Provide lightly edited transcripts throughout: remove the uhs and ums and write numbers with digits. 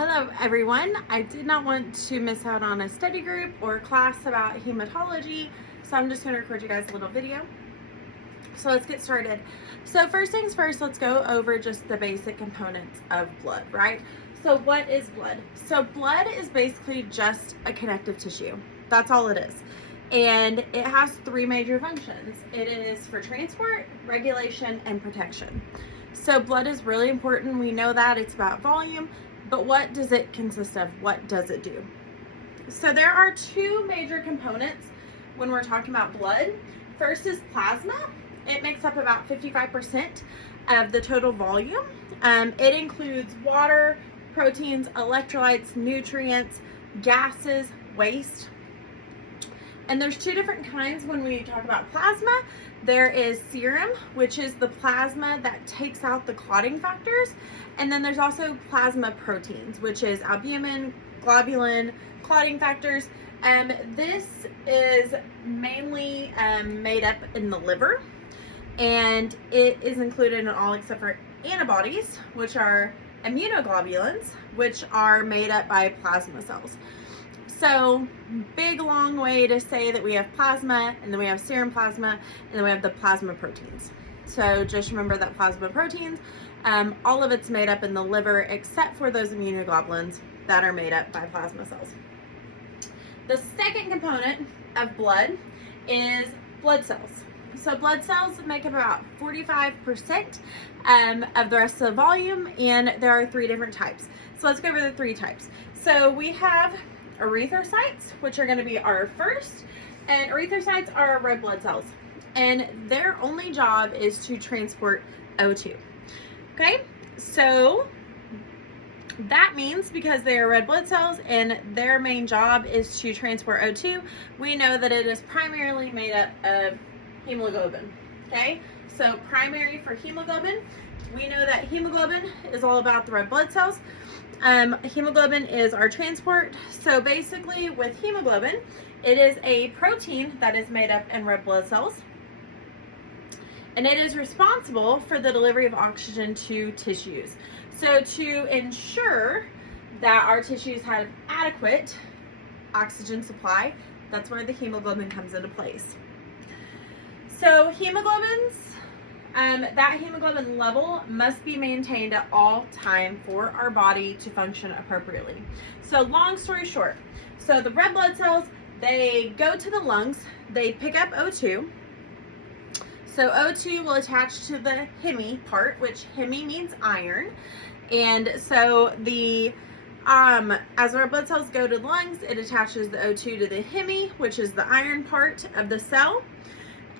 Hello everyone. I did not want to miss out on a study group or class about hematology, so I'm just going to record you guys a little video. So let's get started. So first things first, let's go over just the basic components of blood, right? So what is blood? So blood is basically just a connective tissue. That's all it is. And it has three major functions. It is for transport, regulation, and protection. So blood is really important. We know that it's about volume. But what does it consist of? What does it do? So there are two major components when we're talking about blood. First is plasma. It makes up about 55% of the total volume. It includes water, proteins, electrolytes, nutrients, gases, waste. And there's two different kinds when we talk about plasma. There is serum, which is the plasma that takes out the clotting factors. And then there's also plasma proteins, which is albumin, globulin, clotting factors. This is mainly made up in the liver, and it is included in all except for antibodies, which are immunoglobulins, which are made up by plasma cells. So big long way to say that we have plasma, and then we have serum plasma, and then we have the plasma proteins. So just remember that plasma proteins, all of it's made up in the liver except for those immunoglobulins that are made up by plasma cells. The second component of blood is blood cells. So blood cells make up about 45% of the rest of the volume, and there are three different types. So let's go over the three types. So we have erythrocytes, which are going to be our first, and erythrocytes are red blood cells, and their only job is to transport O2. Okay, so that means because they are red blood cells and their main job is to transport O2, we know that it is primarily made up of hemoglobin. Okay, so primary for hemoglobin, we know that hemoglobin is all about the red blood cells. Hemoglobin is our transport. So basically with hemoglobin, it is a protein that is made up in red blood cells, and it is responsible for the delivery of oxygen to tissues. So to ensure that our tissues have adequate oxygen supply, that's where the hemoglobin comes into place. So hemoglobins, that hemoglobin level must be maintained at all time for our body to function appropriately. So long story short, so the red blood cells, they go to the lungs, they pick up O2. So O2 will attach to the heme part, which heme means iron. And so the as our blood cells go to the lungs, it attaches the O2 to the heme, which is the iron part of the cell.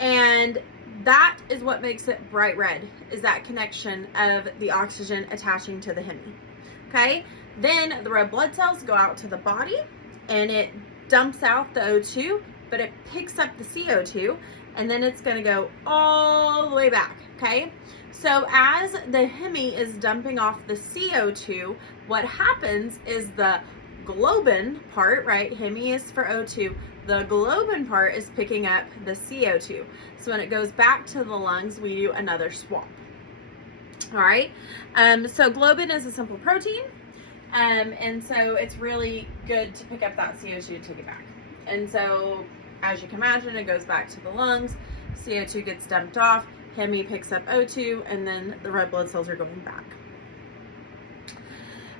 And that is what makes it bright red, is that connection of the oxygen attaching to the heme. Okay, then the red blood cells go out to the body and it dumps out the O2, but it picks up the CO2, and then it's going to go all the way back. Okay, so as the heme is dumping off the CO2, what happens is the globin part, right? Heme is for O2. The globin part is picking up the CO2. So when it goes back to the lungs, we do another swap. All right. So globin is a simple protein. And so it's really good to pick up that CO2 to take it back. And so as you can imagine, it goes back to the lungs. CO2 gets dumped off. Heme picks up O2, and then the red blood cells are going back.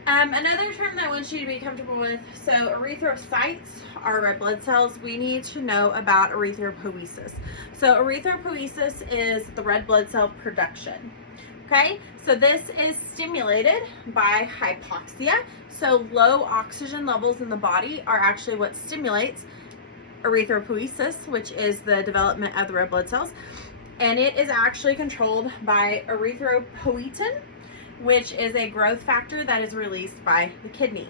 Another term that I want you to be comfortable with, so erythrocytes are red blood cells. We need to know about erythropoiesis. So erythropoiesis is the red blood cell production. Okay, so this is stimulated by hypoxia. So low oxygen levels in the body are actually what stimulates erythropoiesis, which is the development of the red blood cells. And it is actually controlled by erythropoietin, which is a growth factor that is released by the kidney.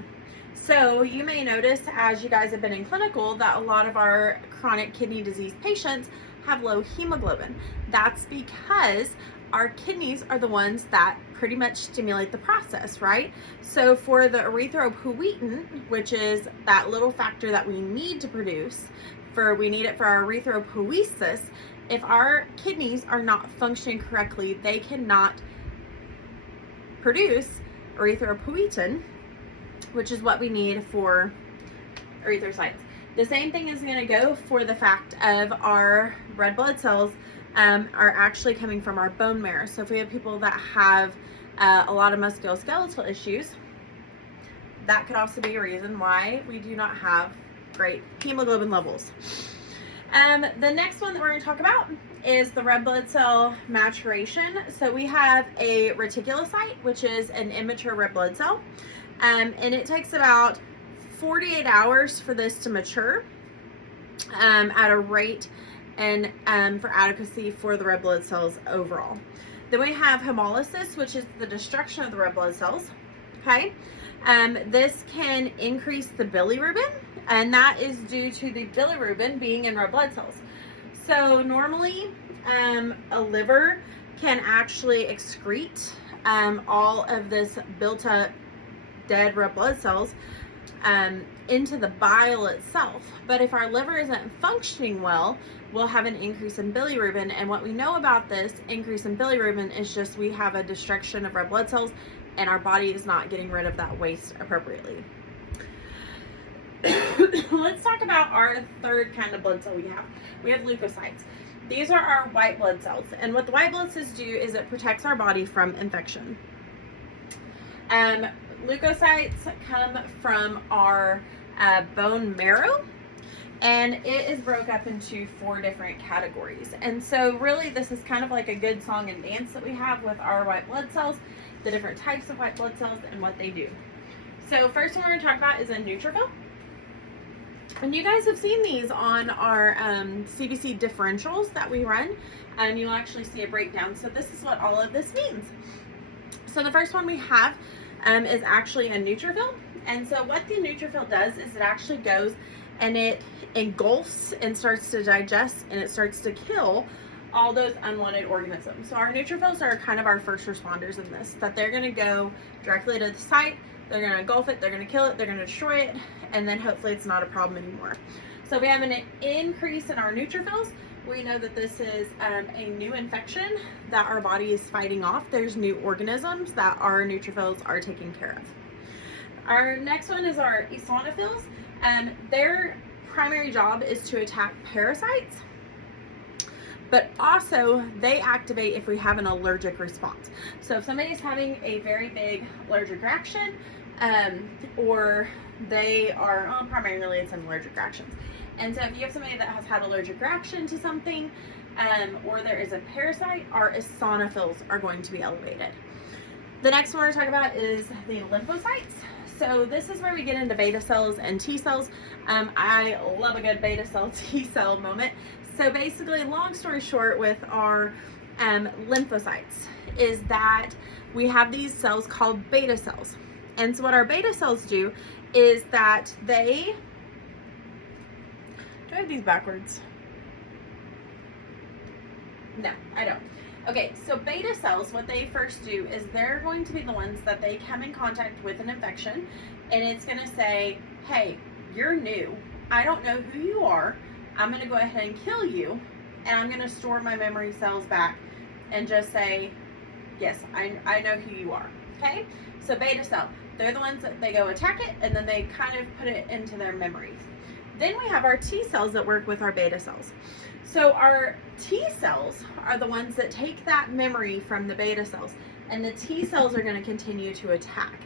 So you may notice as you guys have been in clinical that a lot of our chronic kidney disease patients have low hemoglobin. That's because our kidneys are the ones that pretty much stimulate the process, right? So for the erythropoietin, which is that little factor that we need to produce, we need it for our erythropoiesis, if our kidneys are not functioning correctly, they cannot produce erythropoietin, which is what we need for erythrocytes. The same thing is going to go for the fact of our red blood cells are actually coming from our bone marrow. So if we have people that have a lot of musculoskeletal issues, that could also be a reason why we do not have great hemoglobin levels. The next one that we're going to talk about is the red blood cell maturation. So we have a reticulocyte, which is an immature red blood cell, and it takes about 48 hours for this to mature at a rate and for adequacy for the red blood cells overall. Then we have hemolysis, which is the destruction of the red blood cells. Okay, this can increase the bilirubin, and that is due to the bilirubin being in red blood cells. So normally, a liver can actually excrete all of this built up dead red blood cells into the bile itself. But if our liver isn't functioning well, we'll have an increase in bilirubin. And what we know about this increase in bilirubin is just we have a destruction of red blood cells and our body is not getting rid of that waste appropriately. Let's talk about our third kind of blood cell we have. We have leukocytes. These are our white blood cells. And what the white blood cells do is it protects our body from infection. Leukocytes come from our bone marrow, and it is broke up into 4 different categories. And so really this is kind of like a good song and dance that we have with our white blood cells, the different types of white blood cells and what they do. So first one we're going to talk about is a neutrophil. And you guys have seen these on our CBC differentials that we run, and you'll actually see a breakdown. So this is what all of this means. So the first one we have is actually a neutrophil. And so what the neutrophil does is it actually goes and it engulfs and starts to digest and it starts to kill all those unwanted organisms. So our neutrophils are kind of our first responders in this, that they're going to go directly to the site, they're going to engulf it, they're going to kill it, they're going to destroy it, and then hopefully it's not a problem anymore. So if we have an increase in our neutrophils, we know that this is a new infection that our body is fighting off. There's new organisms that our neutrophils are taking care of. Our next one is our eosinophils. Their primary job is to attack parasites, but also they activate if we have an allergic response. So if somebody is having a very big allergic reaction, or they are, primarily it's an allergic reactions. And so if you have somebody that has had allergic reaction to something, or there is a parasite, our eosinophils are going to be elevated. The next one we're talking about is the lymphocytes. So this is where we get into beta cells and T cells. I love a good beta cell T cell moment. So basically, long story short, with our lymphocytes is that we have these cells called beta cells. And so what our beta cells do is that they, do I have these backwards? No, I don't. Okay, so beta cells, what they first do is they're going to be the ones that they come in contact with an infection, and it's going to say, hey, you're new. I don't know who you are. I'm going to go ahead and kill you, and I'm going to store my memory cells back and just say, yes, I know who you are. Okay, so beta cell, they're the ones that they go attack it, and then they kind of put it into their memories. Then we have our T cells that work with our beta cells. So our T cells are the ones that take that memory from the beta cells, and the T cells are going to continue to attack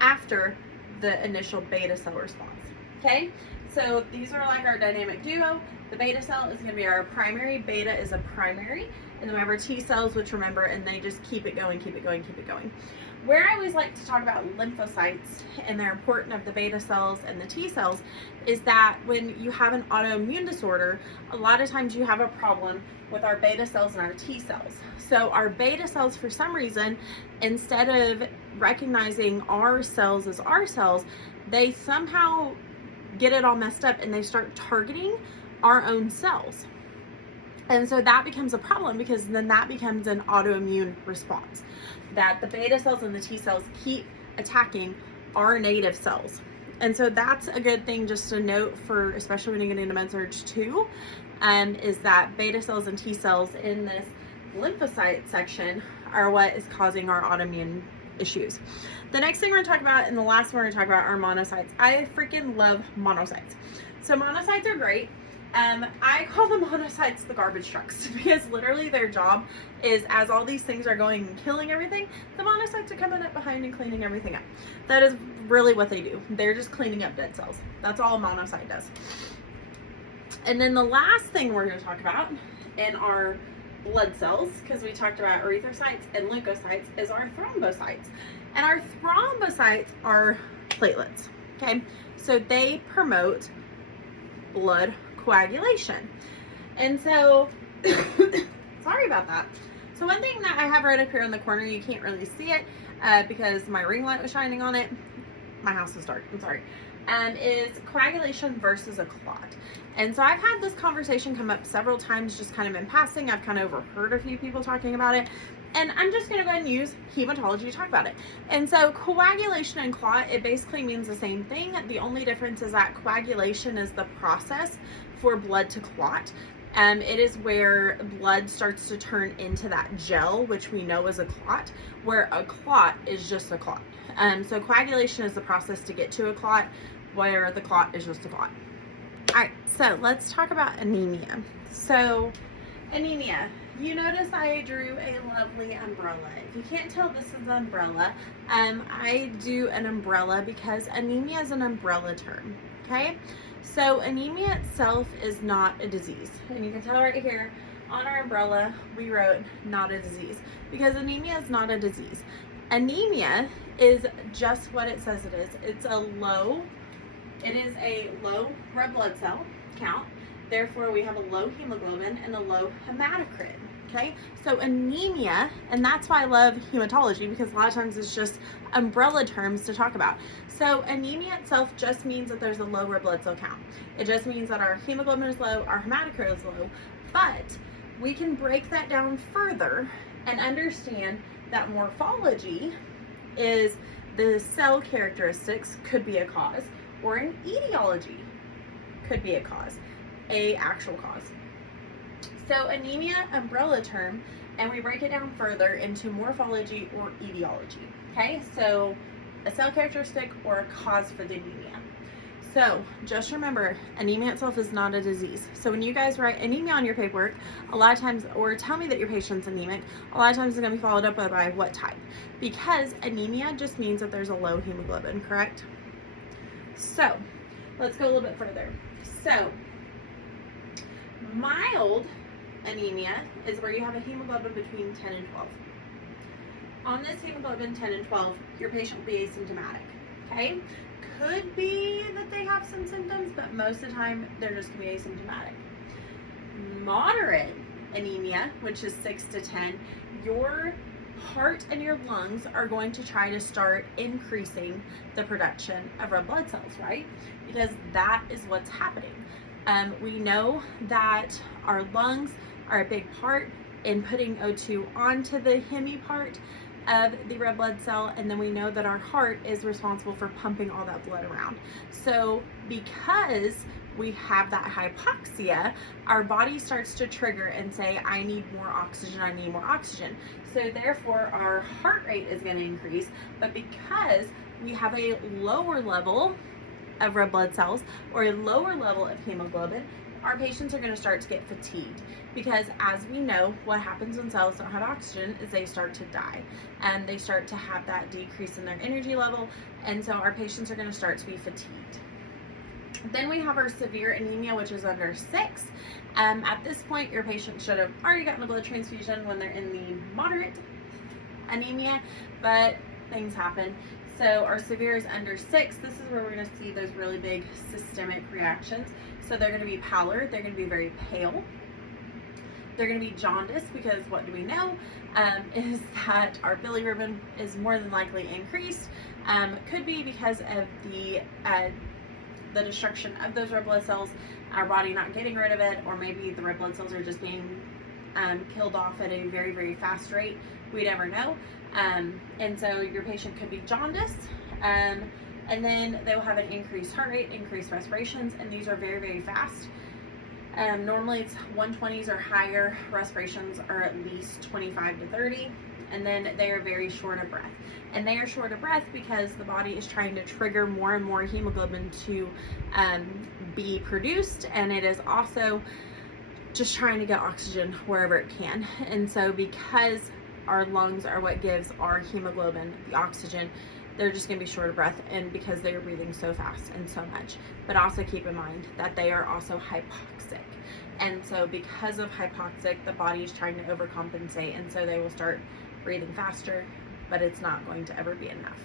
after the initial beta cell response. Okay, so these are like our dynamic duo. The beta cell is going to be our primary, beta is a primary, and then we have our T cells, which remember, and they just keep it going, keep it going, keep it going. Where I always like to talk about lymphocytes and their importance of the beta cells and the T cells is that when you have an autoimmune disorder, a lot of times you have a problem with our beta cells and our T cells. So our beta cells, for some reason, instead of recognizing our cells as our cells, they somehow get it all messed up and they start targeting our own cells. And so that becomes a problem because then that becomes an autoimmune response, that the beta cells and the T cells keep attacking our native cells. And so that's a good thing just to note for, especially when you get into med-surg 2, is that beta cells and T cells in this lymphocyte section are what is causing our autoimmune issues. The next thing we're gonna talk about, and the last one we're gonna talk about, are monocytes. I freaking love monocytes. So monocytes are great. I call the monocytes the garbage trucks because literally their job is, as all these things are going and killing everything, the monocytes are coming up behind and cleaning everything up. That is really what they do. They're just cleaning up dead cells. That's all a monocyte does. And then the last thing we're going to talk about in our blood cells, because we talked about erythrocytes and leukocytes, is our thrombocytes. And our thrombocytes are platelets. Okay, so they promote blood coagulation. And so, sorry about that. So one thing that I have right up here in the corner, you can't really see it because my ring light was shining on it. My house is dark, I'm sorry. Is coagulation versus a clot. And so I've had this conversation come up several times just kind of in passing. I've kind of overheard a few people talking about it. And I'm just going to go ahead and use hematology to talk about it. And so coagulation and clot, it basically means the same thing. The only difference is that coagulation is the process for blood to clot. It is where blood starts to turn into that gel, which we know is a clot, where a clot is just a clot. So coagulation is the process to get to a clot, where the clot is just a clot. All right, so let's talk about anemia. So anemia, you notice I drew a lovely umbrella. If you can't tell, this is an umbrella. I do an umbrella because anemia is an umbrella term, okay? So anemia itself is not a disease. And you can tell right here on our umbrella, we wrote not a disease because anemia is not a disease. Anemia is just what it says it is. It is a low red blood cell count. Therefore, we have a low hemoglobin and a low hematocrit. Okay, so anemia, and that's why I love hematology, because a lot of times it's just umbrella terms to talk about. So anemia itself just means that there's a low red blood cell count. It just means that our hemoglobin is low, our hematocrit is low, but we can break that down further and understand that morphology is the cell characteristics could be a cause, or an etiology could be a cause, a actual cause. So anemia, umbrella term, and we break it down further into morphology or etiology. Okay, so a cell characteristic or a cause for the anemia. So just remember, anemia itself is not a disease. So when you guys write anemia on your paperwork, a lot of times, or tell me that your patient's anemic, a lot of times it's going to be followed up by what type. Because anemia just means that there's a low hemoglobin, correct? So let's go a little bit further. So mild anemia is where you have a hemoglobin between 10 and 12. On this hemoglobin 10 and 12, your patient will be asymptomatic, okay? Could be that they have some symptoms, but most of the time they're just going to be asymptomatic. Moderate anemia, which is 6 to 10, your heart and your lungs are going to try to start increasing the production of red blood cells, right? Because that is what's happening. We know that our lungs are a big part in putting O2 onto the heme part of the red blood cell, and then we know that our heart is responsible for pumping all that blood around. So because we have that hypoxia, our body starts to trigger and say, I need more oxygen, I need more oxygen. So therefore our heart rate is going to increase, but because we have a lower level of red blood cells or a lower level of hemoglobin, our patients are going to start to get fatigued, because as we know, what happens when cells don't have oxygen is they start to die, and they start to have that decrease in their energy level, and so our patients are going to start to be fatigued. Then we have our severe anemia, which is under 6. At this point, your patient should have already gotten a blood transfusion when they're in the moderate anemia, but things happen. So our severe is under 6. This is where we're going to see those really big systemic reactions. So they're going to be pallor, they're going to be very pale, they're going to be jaundiced, because what do we know is that our bilirubin is more than likely increased. Could be because of the destruction of those red blood cells, our body not getting rid of it, or maybe the red blood cells are just being killed off at a very, very fast rate. We never know. And so your patient could be jaundiced, and then they'll have an increased heart rate, increased respirations, and these are very, very fast. Normally it's 120s or higher. Respirations are at least 25 to 30. and then they are very short of breath. And they are short of breath because the body is trying to trigger more and more hemoglobin to be produced, and it is also just trying to get oxygen wherever it can. And so because our lungs are what gives our hemoglobin the oxygen, they're just going to be short of breath, and because they are breathing so fast and so much. But also keep in mind that they are also hypoxic. And so because of hypoxic, the body is trying to overcompensate, and so they will start breathing faster, but it's not going to ever be enough.